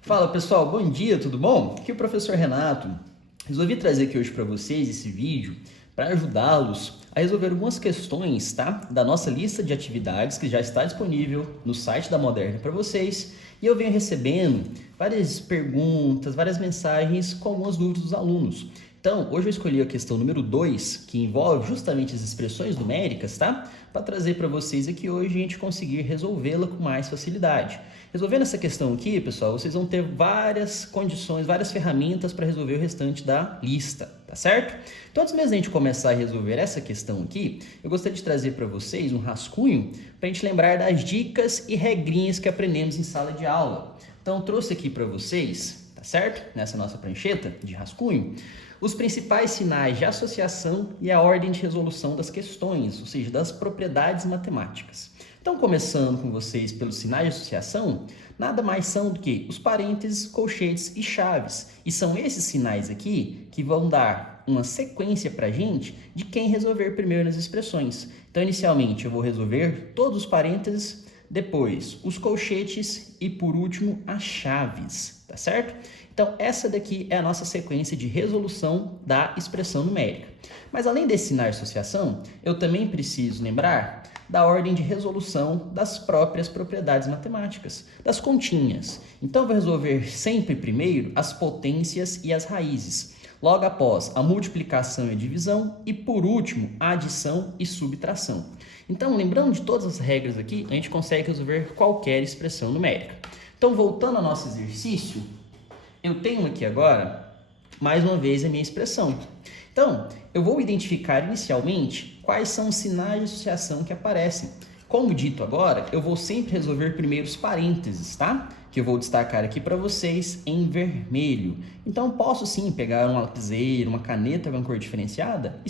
Fala pessoal, bom dia, tudo bom? Aqui é o professor Renato. Resolvi trazer aqui hoje para vocês esse vídeo para ajudá-los a resolver algumas questões, tá? Da nossa lista de atividades que já está disponível no site da Moderna para vocês. E eu venho recebendo várias perguntas, várias mensagens com algumas dúvidas dos alunos. Então, hoje eu escolhi a questão número 2, que envolve justamente as expressões numéricas, tá? Para trazer para vocês aqui hoje e a gente conseguir resolvê-la com mais facilidade. Resolvendo essa questão aqui, pessoal, vocês vão ter várias condições, várias ferramentas para resolver o restante da lista, tá certo? Então, antes mesmo de a gente começar a resolver essa questão aqui, eu gostaria de trazer para vocês um rascunho para a gente lembrar das dicas e regrinhas que aprendemos em sala de aula. Então, eu trouxe aqui para vocês, tá certo? Nessa nossa prancheta de rascunho, os principais sinais de associação e a ordem de resolução das questões, ou seja, das propriedades matemáticas. Então, começando com vocês pelos sinais de associação, nada mais são do que os parênteses, colchetes e chaves. E são esses sinais aqui que vão dar uma sequência para a gente de quem resolver primeiro nas expressões. Então, inicialmente, eu vou resolver todos os parênteses, depois os colchetes e, por último, as chaves, tá certo? Então, essa daqui é a nossa sequência de resolução da expressão numérica. Mas, além desse sinal de associação, eu também preciso lembrar da ordem de resolução das próprias propriedades matemáticas, das continhas. Então, eu vou resolver sempre primeiro as potências e as raízes, logo após a multiplicação e a divisão e, por último, a adição e subtração. Então, lembrando de todas as regras aqui, a gente consegue resolver qualquer expressão numérica. Então, voltando ao nosso exercício, eu tenho aqui agora, mais uma vez, a minha expressão. Então, eu vou identificar inicialmente quais são os sinais de associação que aparecem. Como dito agora, eu vou sempre resolver primeiro os parênteses, tá? Que eu vou destacar aqui para vocês em vermelho. Então, posso sim pegar um lapiseiro, uma caneta com cor diferenciada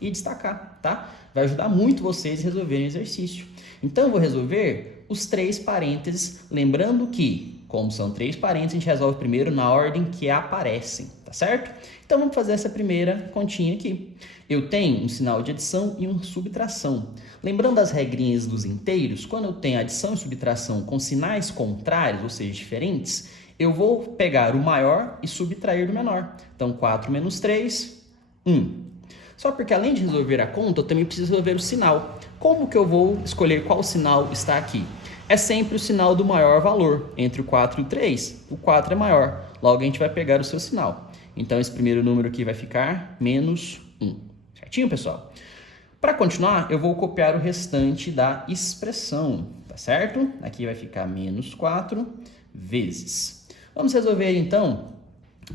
e destacar, tá? Vai ajudar muito vocês a resolverem o exercício. Então, eu vou resolver os 3 parênteses, lembrando que, como são 3 parênteses, a gente resolve primeiro na ordem que aparecem, tá certo? Então, vamos fazer essa primeira continha aqui. Eu tenho um sinal de adição e uma subtração. Lembrando das regrinhas dos inteiros, quando eu tenho adição e subtração com sinais contrários, ou seja, diferentes, eu vou pegar o maior e subtrair do menor. Então, 4 menos 3, 1. Só porque além de resolver a conta, eu também preciso resolver o sinal. Como que eu vou escolher qual sinal está aqui? É sempre o sinal do maior valor. Entre o 4 e o 3, o 4 é maior. Logo, a gente vai pegar o seu sinal. Então, esse primeiro número aqui vai ficar menos 1. Certinho, pessoal? Para continuar, eu vou copiar o restante da expressão, tá certo? Aqui vai ficar menos 4 vezes. Vamos resolver, então,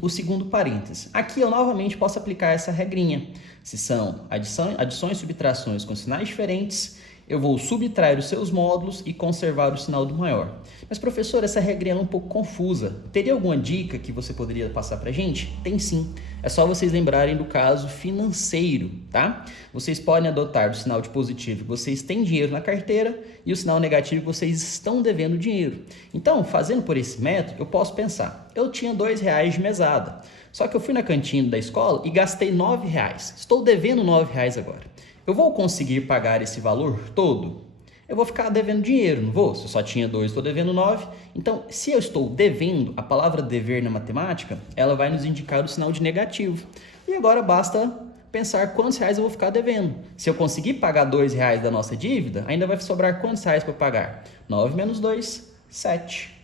o segundo parêntese. Aqui eu novamente posso aplicar essa regrinha. Se são adições e subtrações com sinais diferentes, eu vou subtrair os seus módulos e conservar o sinal do maior. Mas, professor, essa regrinha é um pouco confusa. Teria alguma dica que você poderia passar para a gente? Tem sim. É só vocês lembrarem do caso financeiro, tá? Vocês podem adotar o sinal de positivo que vocês têm dinheiro na carteira e o sinal negativo que vocês estão devendo dinheiro. Então, fazendo por esse método, eu posso pensar, eu tinha R$2 de mesada, só que eu fui na cantina da escola e gastei R$9. Estou devendo R$9 agora. Eu vou conseguir pagar esse valor todo? Eu vou ficar devendo dinheiro, não vou? Se eu só tinha 2, estou devendo 9. Então, se eu estou devendo, a palavra dever na matemática, ela vai nos indicar o sinal de negativo. E agora basta pensar quantos reais eu vou ficar devendo. Se eu conseguir pagar R$2 da nossa dívida, ainda vai sobrar quantos reais para pagar? 9 menos 2, 7.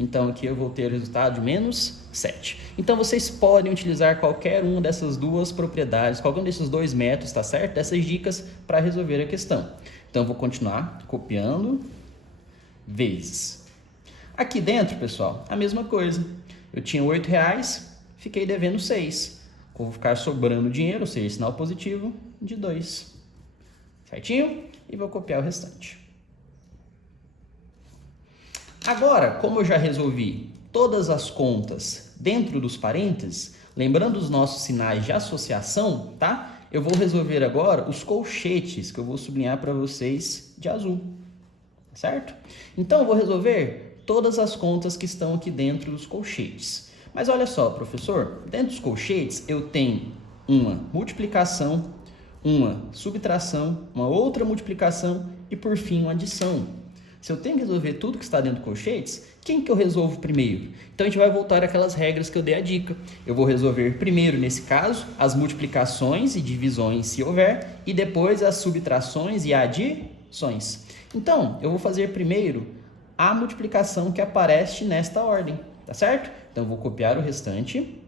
Então, aqui eu vou ter o resultado de menos 7. Então, vocês podem utilizar qualquer uma dessas duas propriedades, qualquer um desses 2 métodos, tá certo? Dessas dicas para resolver a questão. Então, eu vou continuar copiando vezes. Aqui dentro, pessoal, a mesma coisa. Eu tinha R$8, fiquei devendo 6. Vou ficar sobrando dinheiro, ou seja, sinal positivo de 2. Certinho? E vou copiar o restante. Agora, como eu já resolvi todas as contas dentro dos parênteses, lembrando os nossos sinais de associação, tá? Eu vou resolver agora os colchetes, que eu vou sublinhar para vocês de azul, certo? Então, eu vou resolver todas as contas que estão aqui dentro dos colchetes. Mas olha só, professor, dentro dos colchetes eu tenho uma multiplicação, uma subtração, uma outra multiplicação e, por fim, uma adição. Se eu tenho que resolver tudo que está dentro dos colchetes, quem que eu resolvo primeiro? Então, a gente vai voltar àquelas regras que eu dei a dica. Eu vou resolver primeiro, nesse caso, as multiplicações e divisões, se houver, e depois as subtrações e adições. Então, eu vou fazer primeiro a multiplicação que aparece nesta ordem, tá certo? Então, eu vou copiar o restante.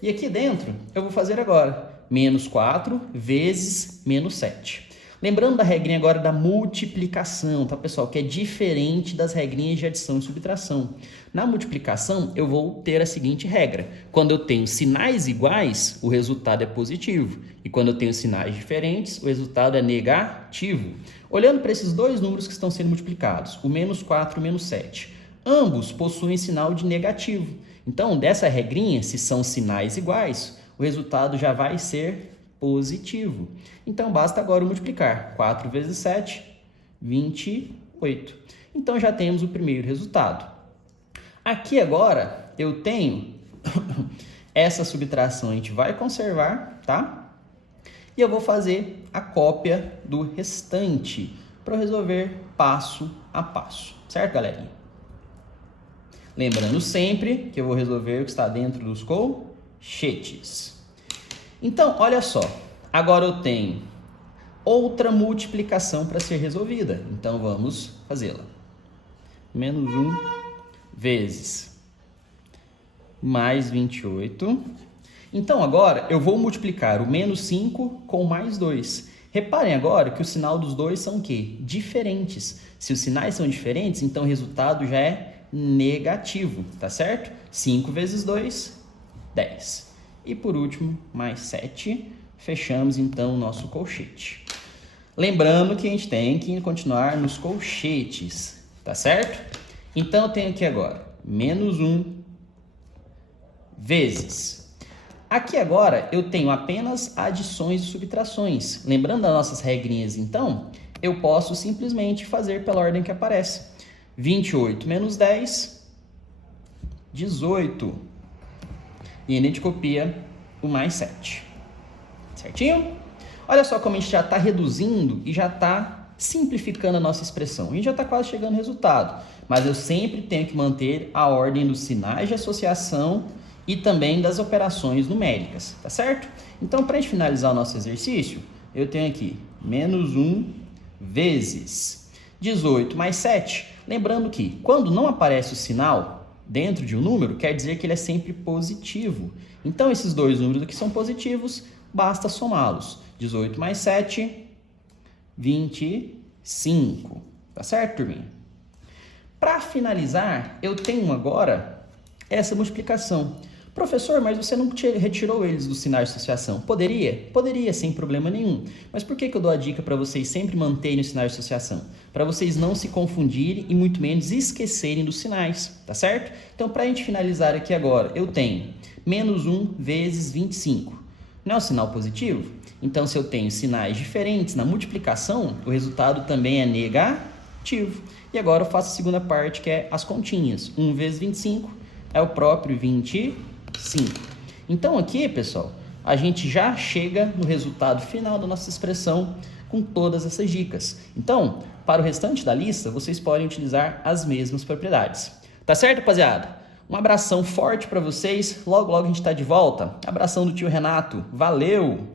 E aqui dentro, eu vou fazer agora menos 4 vezes menos 7. Lembrando da regrinha agora da multiplicação, tá, pessoal? Que é diferente das regrinhas de adição e subtração. Na multiplicação, eu vou ter a seguinte regra. Quando eu tenho sinais iguais, o resultado é positivo. E quando eu tenho sinais diferentes, o resultado é negativo. Olhando para esses dois números que estão sendo multiplicados, o menos 4 e o menos 7, ambos possuem sinal de negativo. Então, dessa regrinha, se são sinais iguais, o resultado já vai ser positivo. Então, basta agora multiplicar. 4 vezes 7, 28. Então, já temos o primeiro resultado. Aqui agora, eu tenho essa subtração, a gente vai conservar, tá? E eu vou fazer a cópia do restante para resolver passo a passo. Certo, galerinha? Lembrando sempre que eu vou resolver o que está dentro dos colchetes. Então, olha só. Agora eu tenho outra multiplicação para ser resolvida. Então, vamos fazê-la. Menos 1 vezes mais 28. Então, agora eu vou multiplicar o menos 5 com mais 2. Reparem agora que o sinal dos dois são o quê? Diferentes. Se os sinais são diferentes, então o resultado já é negativo, tá certo? 5 vezes 2, 10. E por último, mais 7. Fechamos então o nosso colchete. Lembrando que a gente tem que continuar nos colchetes, tá certo? Então eu tenho aqui agora menos 1 vezes. Aqui agora eu tenho apenas adições e subtrações. Lembrando das nossas regrinhas, então, eu posso simplesmente fazer pela ordem que aparece. 28 menos 10, 18. E a gente copia o mais 7. Certinho? Olha só como a gente já está reduzindo e já está simplificando a nossa expressão. A gente já está quase chegando no resultado. Mas eu sempre tenho que manter a ordem dos sinais de associação e também das operações numéricas, tá certo? Então, para a gente finalizar o nosso exercício, eu tenho aqui menos 1 vezes 18 mais 7. Lembrando que quando não aparece o sinal dentro de um número, quer dizer que ele é sempre positivo. Então, esses dois números aqui são positivos, basta somá-los. 18 mais 7, 25. Tá certo, turminha? Para finalizar, eu tenho agora essa multiplicação. Professor, mas você não retirou eles do sinal de associação. Poderia? Poderia, sem problema nenhum. Mas por que eu dou a dica para vocês sempre manterem o sinal de associação? Para vocês não se confundirem e muito menos esquecerem dos sinais, tá certo? Então, para a gente finalizar aqui agora, eu tenho menos 1 vezes 25. Não é um sinal positivo? Então, se eu tenho sinais diferentes na multiplicação, o resultado também é negativo. E agora eu faço a segunda parte, que é as continhas. 1 vezes 25 é o próprio 25. Então aqui, pessoal, a gente já chega no resultado final da nossa expressão com todas essas dicas. Então, para o restante da lista, vocês podem utilizar as mesmas propriedades. Tá certo, rapaziada? Um abração forte para vocês. Logo, logo a gente está de volta. Abração do tio Renato. Valeu!